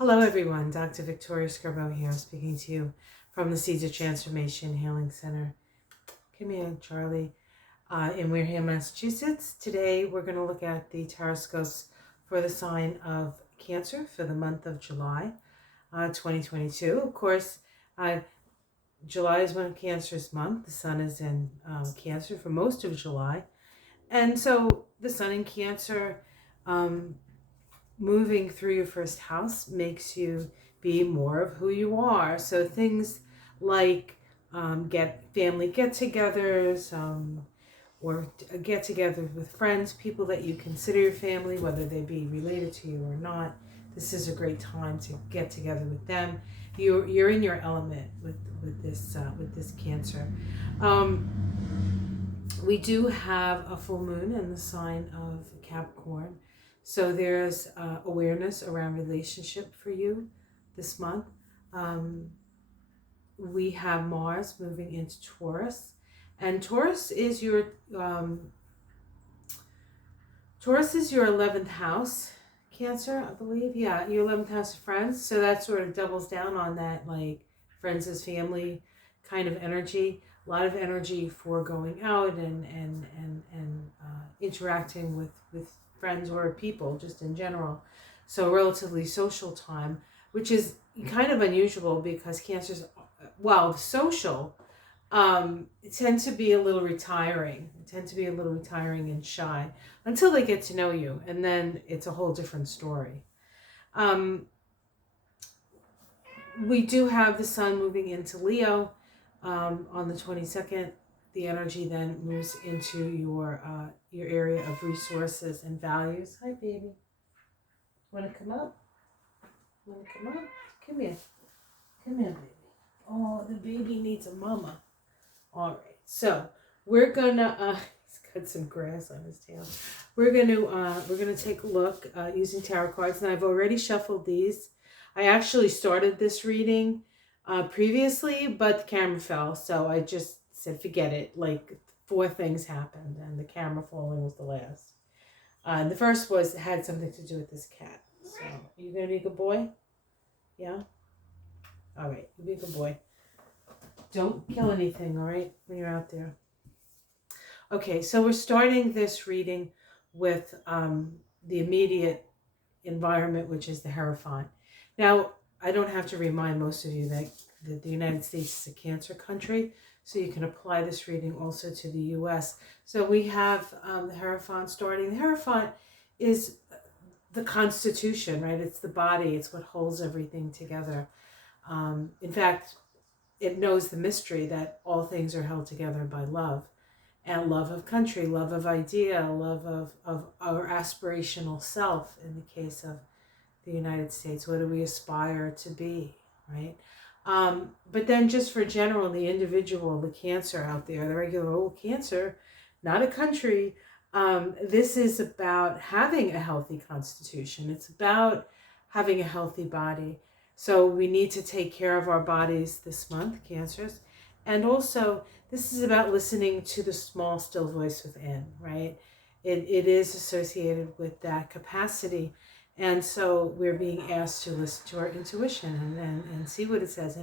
Hello everyone, Dr. Victoria Scarbo here, speaking to you from the Seeds of Transformation Healing Center. Come here, Charlie, in Wareham, Massachusetts. Today we're going to look at the horoscopes for the sign of Cancer for the month of July 2022. Of course, July is one of Cancer's month. The sun is in Cancer for most of July. And so the sun in Cancer moving through your first house makes you be more of who you are. So things like family get-togethers or get-togethers with friends, people that you consider your family, whether they be related to you or not. This is a great time to get together with them. You're in your element with this Cancer. We do have a full moon in the sign of Capricorn. So there's awareness around relationship for you this month. We have Mars moving into Taurus, and Taurus is your 11th house, Cancer, I believe. Yeah, your 11th house of friends. So that sort of doubles down on that, like friends as family kind of energy. A lot of energy for going out and interacting with friends or people just in general. So relatively social time, which is kind of unusual because Cancers, while social, tend to be a little retiring. And shy until they get to know you, and then it's a whole different story. We do have the sun moving into Leo on the 22nd. The energy then moves into your area of resources and values. Hi, baby. Want to come up? Come here. Come here, baby. Oh, the baby needs a mama. All right. So we're gonna. He's got some grass on his tail. We're gonna take a look using tarot cards, and I've already shuffled these. I actually started this reading previously, but the camera fell, so I just said forget it. Like 4 things happened, and the camera falling was the last. And the first had something to do with this cat. So, are you gonna be a good boy? Yeah. All right, you be a good boy. Don't kill anything, all right, when you're out there. Okay, so we're starting this reading with the immediate environment, which is the Hierophant. Now, I don't have to remind most of you that the United States is a Cancer country, so you can apply this reading also to the U.S. So we have the Hierophant starting. The Hierophant is the Constitution, right? It's the body. It's what holds everything together. In fact, it knows the mystery that all things are held together by love. And love of country, love of idea, love of our aspirational self in the case of the United States. What do we aspire to be, right? But then just for general, the individual, the Cancer out there, the regular old Cancer, not a country, this is about having a healthy constitution. It's about having a healthy body. So we need to take care of our bodies this month, Cancers. And also, this is about listening to the small, still voice within, right? It is associated with that capacity. And so we're being asked to listen to our intuition and see what it says.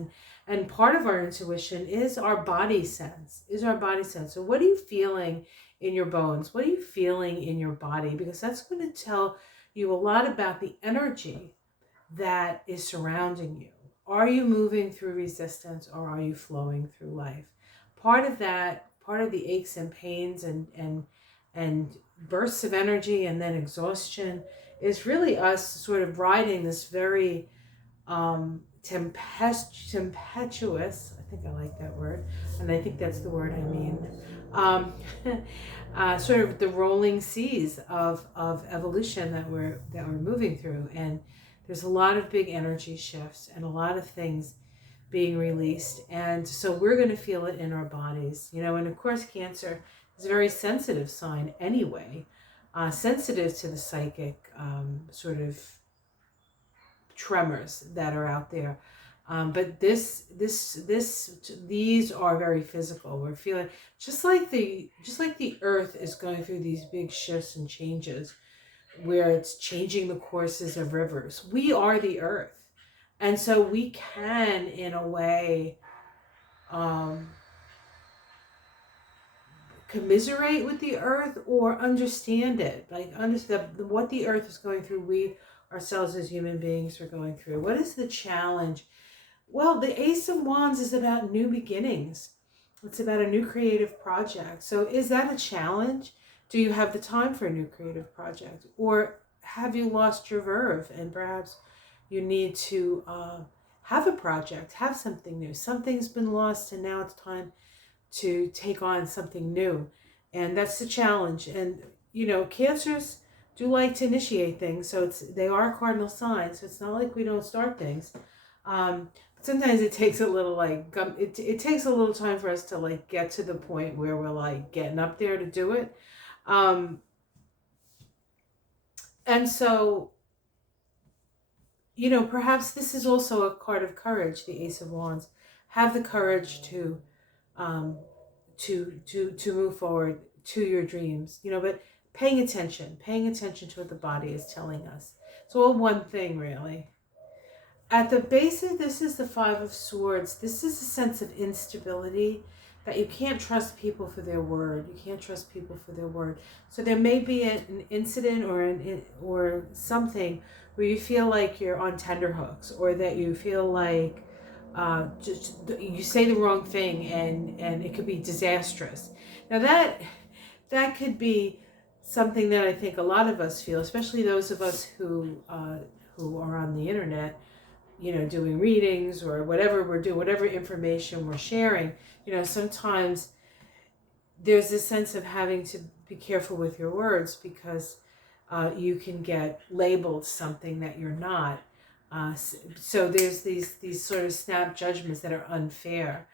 And part of our intuition is our body sense, So what are you feeling in your bones? What are you feeling in your body? Because that's going to tell you a lot about the energy that is surrounding you. Are you moving through resistance, or are you flowing through life? Part of the aches and pains and bursts of energy and then exhaustion is really us sort of riding this very tempestuous, I think I like that word, and I think that's the word I mean, sort of the rolling seas of evolution that we're moving through. And there's a lot of big energy shifts and a lot of things being released. And so we're going to feel it in our bodies, and of course, Cancer is a very sensitive sign anyway, sensitive to the psychic sort of tremors that are out there. But these are very physical. We're feeling just like the earth is going through these big shifts and changes, where it's changing the courses of rivers. We are the earth. And so we can, in a way, um, commiserate with the earth or understand it, like understand what the earth is going through. We ourselves as human beings are going through. What is the challenge? Well, the Ace of Wands is about new beginnings. It's about a new creative project. So is that a challenge? Do you have the time for a new creative project? Or have you lost your verve and perhaps you need to have a project, have something new. Something's been lost and now it's time to take on something new. And that's the challenge. And, Cancers do like to initiate things. So they are cardinal signs. So it's not like we don't start things. But sometimes it takes a little it takes a little time for us to like get to the point where we're like getting up there to do it. Um, and so, perhaps this is also a card of courage, the Ace of Wands. Have the courage um, to move forward to your dreams, but paying attention to what the body is telling us. It's all one thing, really. At the base of this is the Five of Swords. This is a sense of instability, that you can't trust people for their word. You can't trust people for their word. So there may be an incident or something where you feel like you're on tenterhooks, or that you feel like just you say the wrong thing and it could be disastrous. Now that could be something that I think a lot of us feel, especially those of us who are on the internet, doing readings or whatever we're doing, whatever information we're sharing. Sometimes there's this sense of having to be careful with your words, because you can get labeled something that you're not. So there's these sort of snap judgments that are unfair,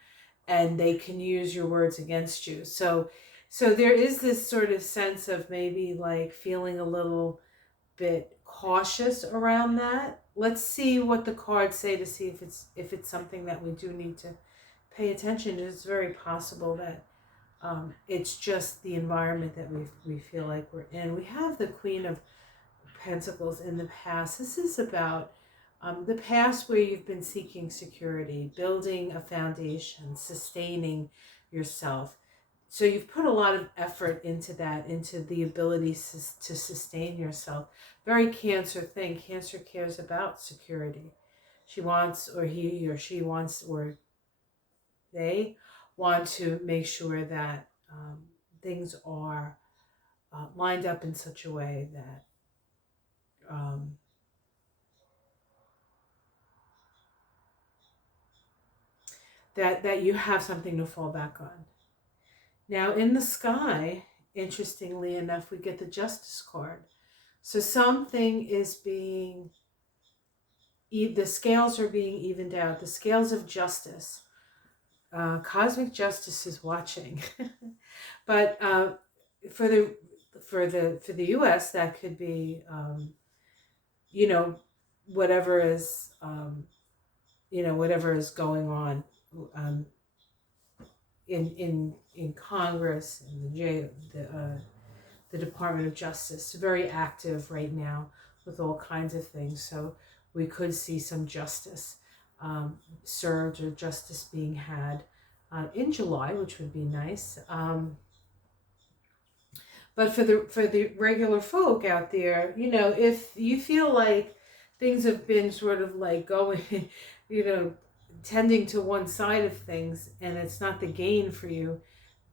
and they can use your words against you. So there is this sort of sense of maybe like feeling a little bit cautious around that. Let's see what the cards say to see if it's something that we do need to pay attention to. It's very possible that it's just the environment that we feel like we're in. We have the Queen of Pentacles in the past. This is about the past, where you've been seeking security, building a foundation, sustaining yourself. So you've put a lot of effort into that, into the ability to sustain yourself. Very Cancer thing. Cancer cares about security. She wants, or he or she wants, or they want to make sure that things are lined up in such a way that um, that you have something to fall back on. Now, in the sky, interestingly enough, we get the Justice card. So something is the scales are being evened out. The scales of justice. Cosmic justice is watching. But for the U.S., that could be, whatever is, whatever is going on in Congress and the Department of Justice. Very active right now with all kinds of things. So we could see some justice served, or justice being had in July, which would be nice. But for the regular folk out there, if you feel like things have been sort of like going, tending to one side of things, and it's not the gain for you,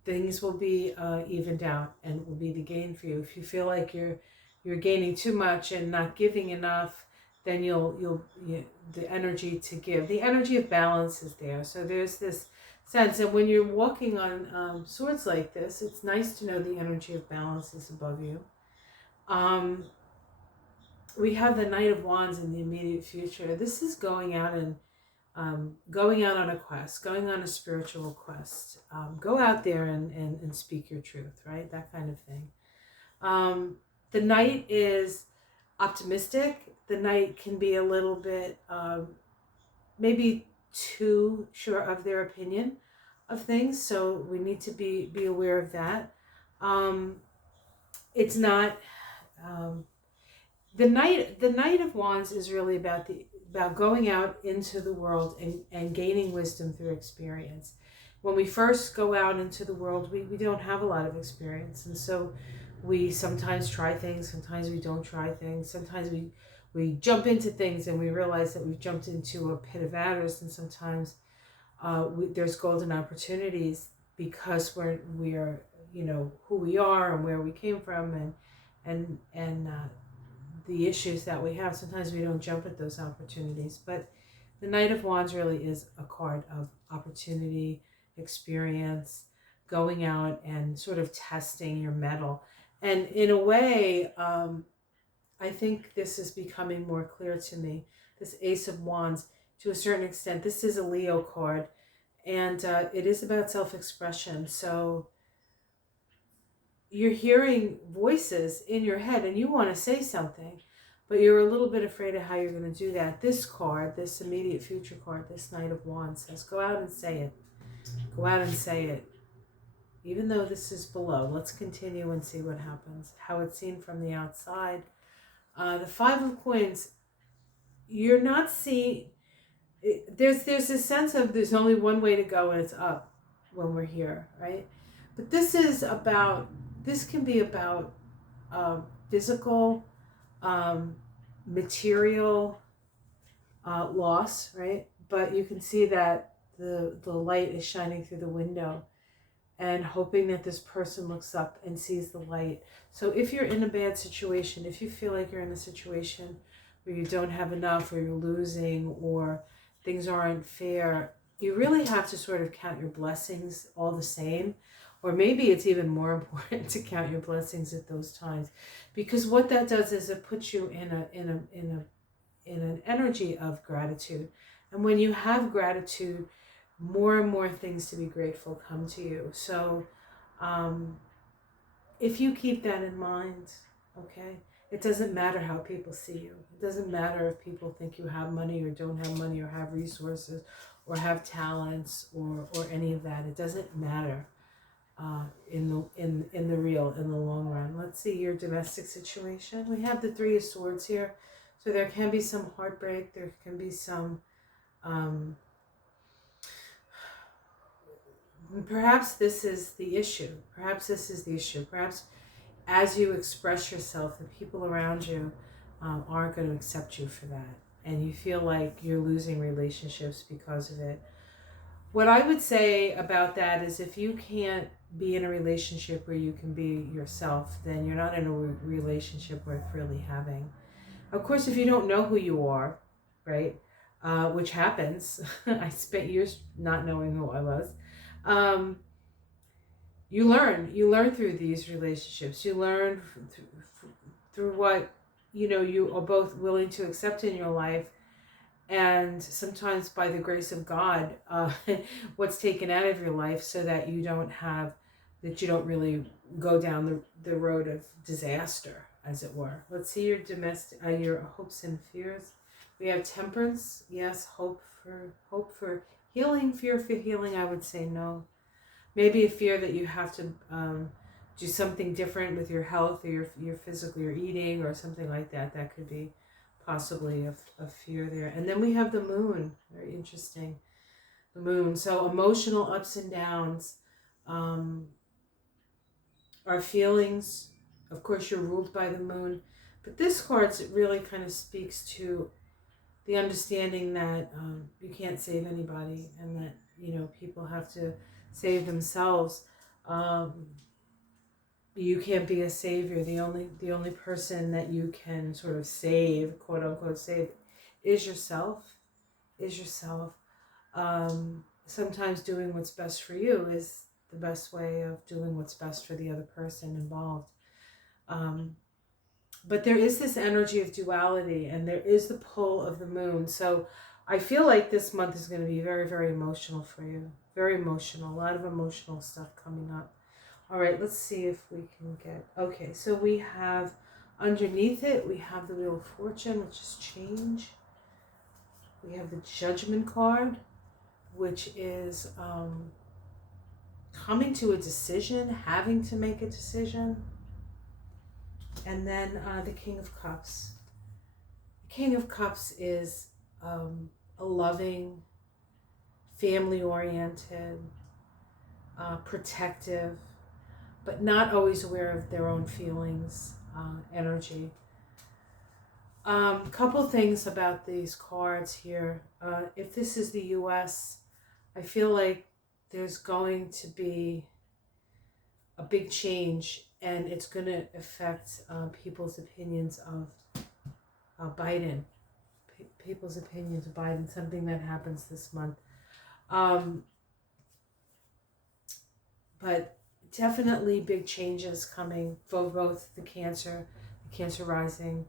things will be evened out, and will be the gain for you. If you feel like you're gaining too much and not giving enough, then you'll the energy to give, the energy of balance is there. So there's this sense, and when you're walking on swords like this, it's nice to know the energy of balance is above you. We have the Knight of Wands in the immediate future. This is going out on a quest, going on a spiritual quest. Go out there and speak your truth, right? That kind of thing. The Knight is optimistic. The Knight can be a little bit maybe too sure of their opinion of things, so we need to be aware of that. It's not the Knight of Wands is really about about going out into the world and gaining wisdom through experience. When we first go out into the world, we don't have a lot of experience. And so we sometimes try things, sometimes we don't try things. Sometimes we jump into things and we realize that we've jumped into a pit of adders, and sometimes there's golden opportunities because we're who we are and where we came from and the issues that we have. Sometimes we don't jump at those opportunities, but the Knight of Wands really is a card of opportunity, experience, going out and sort of testing your mettle. And in a way, I think this is becoming more clear to me. This Ace of Wands, to a certain extent, this is a Leo card, and it is about self-expression. So you're hearing voices in your head and you want to say something, but you're a little bit afraid of how you're going to do that. This card, this immediate future card, this Knight of Wands, says go out and say it. Go out and say it. Even though this is below, let's continue and see what happens, how it's seen from the outside. The Five of Coins, you're not seeing, there's a sense of there's only one way to go and it's up when we're here, right? But this can be about physical, material loss, right? But you can see that the light is shining through the window, and hoping that this person looks up and sees the light. So if you're in a bad situation, if you feel like you're in a situation where you don't have enough, or you're losing, or things aren't fair, you really have to sort of count your blessings all the same. Or maybe it's even more important to count your blessings at those times, because what that does is it puts you in an energy of gratitude. And when you have gratitude, more and more things to be grateful come to you. So if you keep that in mind, okay, it doesn't matter how people see you. It doesn't matter if people think you have money or don't have money, or have resources, or have talents, or any of that. It doesn't matter in the long run. Let's see your domestic situation. We have the Three of Swords here. So there can be some heartbreak. There can be some perhaps this is the issue. Perhaps as you express yourself, the people around you aren't going to accept you for that. And you feel like you're losing relationships because of it. What I would say about that is, if you can't be in a relationship where you can be yourself, then you're not in a relationship worth really having. Of course, if you don't know who you are, right, which happens, I spent years not knowing who I was. You learn through these relationships. You learn through what you are both willing to accept in your life, and sometimes by the grace of God, what's taken out of your life, so that you don't really go down the road of disaster, as it were. Let's see your hopes and fears. We have Temperance. Yes, hope for healing. Fear for healing, I would say no. Maybe a fear that you have to do something different with your health, or your physical, your eating, or something like that. That could be possibly a fear there. And then we have the Moon. Very interesting. The Moon. So emotional ups and downs. Our feelings. Of course, you're ruled by the Moon. But this card really kind of speaks to the understanding that you can't save anybody, and that people have to save themselves. You can't be a savior. The only person that you can sort of save, quote unquote save, is yourself. Sometimes doing what's best for you is the best way of doing what's best for the other person involved. But there is this energy of duality, and there is the pull of the Moon. So I feel like this month is going to be very, very emotional for you. Very emotional. A lot of emotional stuff coming up. All right, let's see if we can get... Okay, so we have underneath it, we have the Wheel of Fortune, which is change. We have the Judgment card, which is coming to a decision, having to make a decision. And then the King of Cups. The King of Cups is a loving, family-oriented, protective, but not always aware of their own feelings, energy. Couple things about these cards here. If this is the US, I feel like there's going to be a big change, and it's going to affect people's opinions of Biden. People's opinions of Biden, something that happens this month. But definitely big changes coming for both the Cancer rising,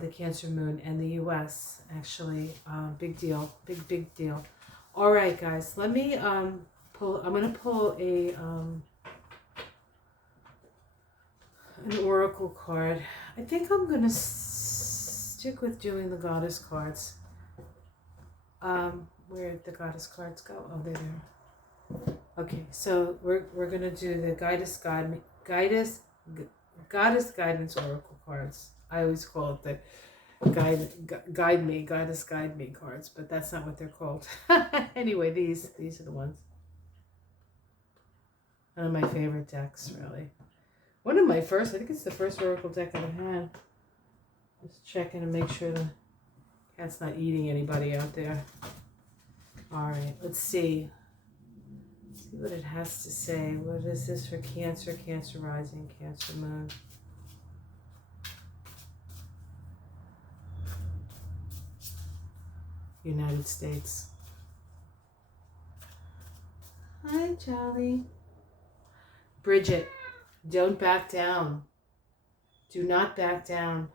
the Cancer moon, and the US, actually. Big deal. Big deal. All right, guys, let me I'm going to pull an oracle card. I think I'm going to stick with doing the goddess cards. Where'd the goddess cards go? Oh, they're there. Okay, so we're going to do the goddess guidance oracle cards. I always call it the goddess guide me cards, but that's not what they're called. Anyway, these are the ones. One of my favorite decks, really. One of my first, I think it's the first oracle deck I've had. Just checking to make sure the cat's not eating anybody out there. All right, let's see. See what it has to say. What is this for Cancer, Cancer rising, Cancer moon? United States. Hi, Charlie. Bridget, don't back down. Do not back down.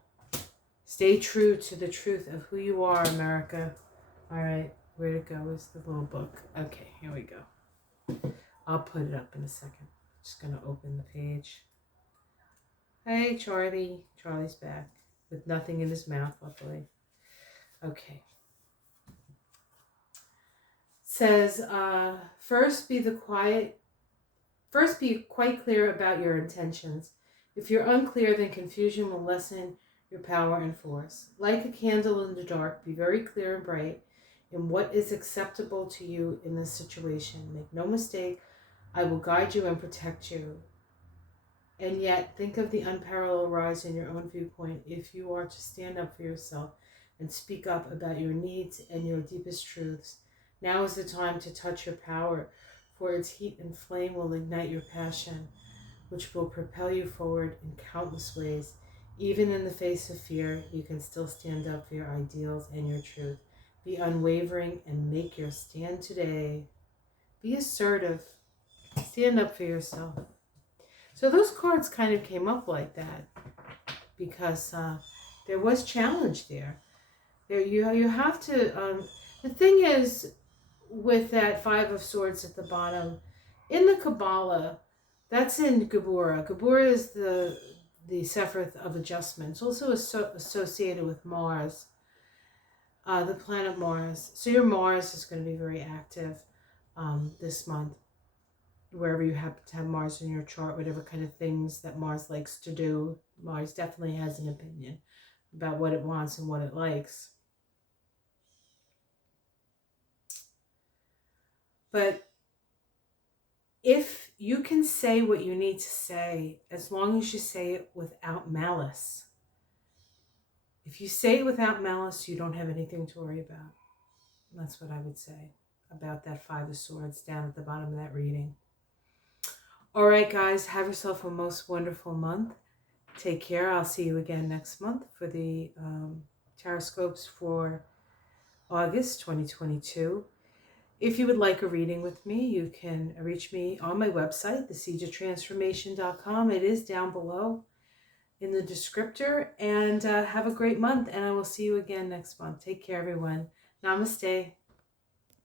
Stay true to the truth of who you are, America. All right, where'd it go? Where's the little book? Okay, here we go. I'll put it up in a second. Just going to open the page. Hey, Charlie. Charlie's back with nothing in his mouth, luckily. Okay. Says, first be quite clear about your intentions. If you're unclear, then confusion will lessen your power and force. Like a candle in the dark, be very clear and bright in what is acceptable to you in this situation. Make no mistake, I will guide you and protect you. And yet, think of the unparalleled rise in your own viewpoint if you are to stand up for yourself and speak up about your needs and your deepest truths. Now is the time to touch your power, for its heat and flame will ignite your passion, which will propel you forward in countless ways. Even in the face of fear, you can still stand up for your ideals and your truth. Be unwavering and make your stand today. Be assertive. Stand up for yourself. So those cards kind of came up like that because there was challenge there. You have to. The thing is, with that Five of Swords at the bottom, in the Kabbalah, that's in Geburah. Geburah is the Sephiroth of adjustment. It's also associated with Mars, the planet Mars. So your Mars is going to be very active this month, wherever you happen to have Mars in your chart, whatever kind of things that Mars likes to do. Mars definitely has an opinion about what it wants and what it likes. But if you can say what you need to say, as long as you say it without malice. If you say it without malice, you don't have anything to worry about. That's what I would say about that Five of Swords down at the bottom of that reading. All right, guys, have yourself a most wonderful month. Take care. I'll see you again next month for the Taroscopes for August 2022. If you would like a reading with me, you can reach me on my website, thesiegeoftransformation.com. It is down below in the descriptor. And have a great month, and I will see you again next month. Take care, everyone. Namaste.